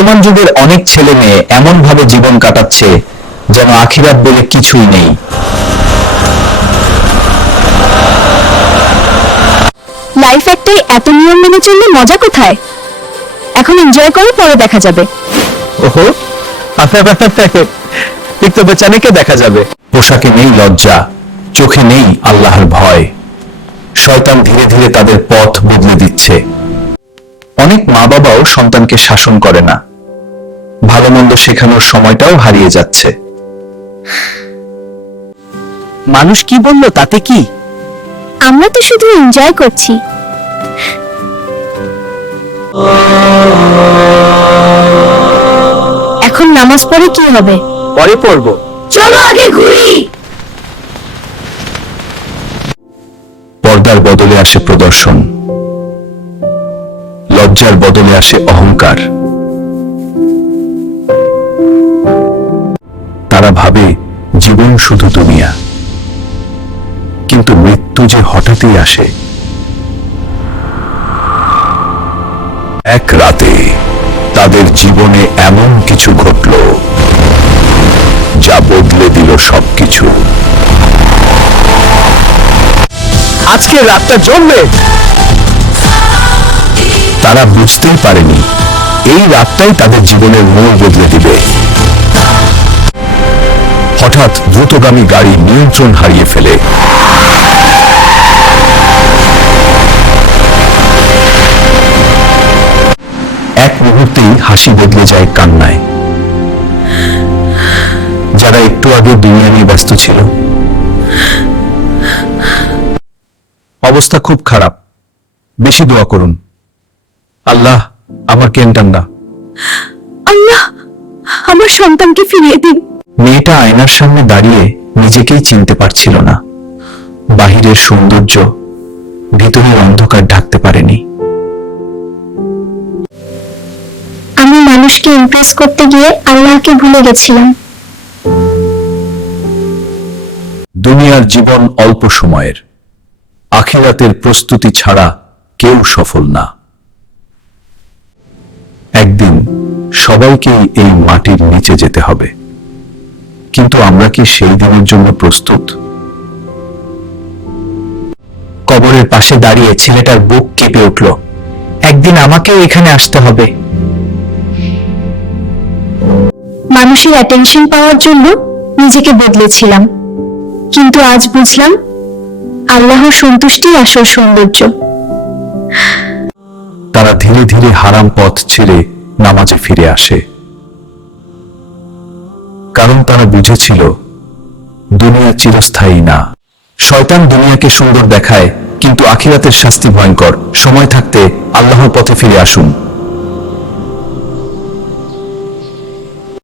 বর্তমান যুগের অনেক ছেলে মেয়ে এমন ভাবে জীবন কাটাচ্ছে যেন আখিরাত বলে কিছুই নেই। লাইফ একটাই, এত নিয়ম মেনে চললে মজা কোথায়? এখন এনজয় করে পরে দেখা যাবে। ওহো, ঠিক তো বেচানেকে দেখা যাবে। পোশাকে নেই লজ্জা, চোখে নেই আল্লাহর ভয়। শয়তান ধীরে ধীরে তাদের পথ বদলে দিচ্ছে। অনেক মা বাবাও সন্তানকে শাসন করে না, ভালো মন্দ শেখানোর সময়টাও হারিয়ে যাচ্ছে। মানুষ কি বলল তাতে কি? আমরা তো শুধু এনজয় করছি। এখন নামাজ পড়ে কি হবে? পরে পড়বো। চলো আগে ঘুরি। পর্দার বদলে আসে প্রদর্শন, লজ্জার বদলে আসে অহংকার। তারা ভাবে জীবন শুধু দুনিয়া, কিন্তু মৃত্যু যে হঠাৎই আসে। এক রাতে তাদের জীবনে এমন কিছু ঘটল যা বদলে দিল সবকিছু। আজকে রাতটা জমবে। তারা বুঝতেই পারেনি এই রাতটাই তাদের জীবনের মোড় বদলে দিবে। হঠাৎ দ্রুতগামী গাড়ি নিয়ন্ত্রণ হারিয়ে ফেলে। এক মুহূর্তেই হাসি বদলে যায় কান্নায়। যারা একটু আগে দুনিয়া নিয়ে ব্যস্ত ছিল। অবস্থা খুব খারাপ, বেশি দোয়া করুন। আল্লাহ আমার কেনটান না। আল্লাহ আমার সন্তানকে ফিরিয়ে দিন। মেয়েটা আয়নার সামনে দাঁড়িয়ে নিজেকেই চিনতে পারছিল না। বাহিরের সৌন্দর্য ভিতরের অন্ধকার ঢাকতে পারেনি। আমি মানুষকে ইমপ্রেস করতে গিয়ে আল্লাহকে ভুলে গেছিলাম। দুনিয়ার জীবন অল্প সময়ের, আখিরাতের প্রস্তুতি ছাড়া কেউ সফল না। একদিন সবাইকেই এই মাটির নিচে যেতে হবে, কিন্তু আমরা কি সেই দিনের জন্য প্রস্তুত? কবরের পাশে দাঁড়িয়ে ছেলেটার বুক কেঁপে উঠল। একদিন আমাকেও এখানে আসতে হবে। মানুষের অ্যাটেনশন পাওয়ার জন্য নিজেকে বদলেছিলাম, কিন্তু আজ বুঝলাম আল্লাহর সন্তুষ্টি আসল সৌন্দর্য। তারা ধীরে ধীরে হারাম পথ ছেড়ে নামাজে ফিরে আসে, কারণ তারা বুঝেছিল দুনিয়া চিরস্থায়ী না। শয়তান দুনিয়াকে সুন্দর দেখায়, কিন্তু আখিরাতের শাস্তি ভয়ঙ্কর। সময় থাকতে আল্লাহর পথে ফিরে আসুন।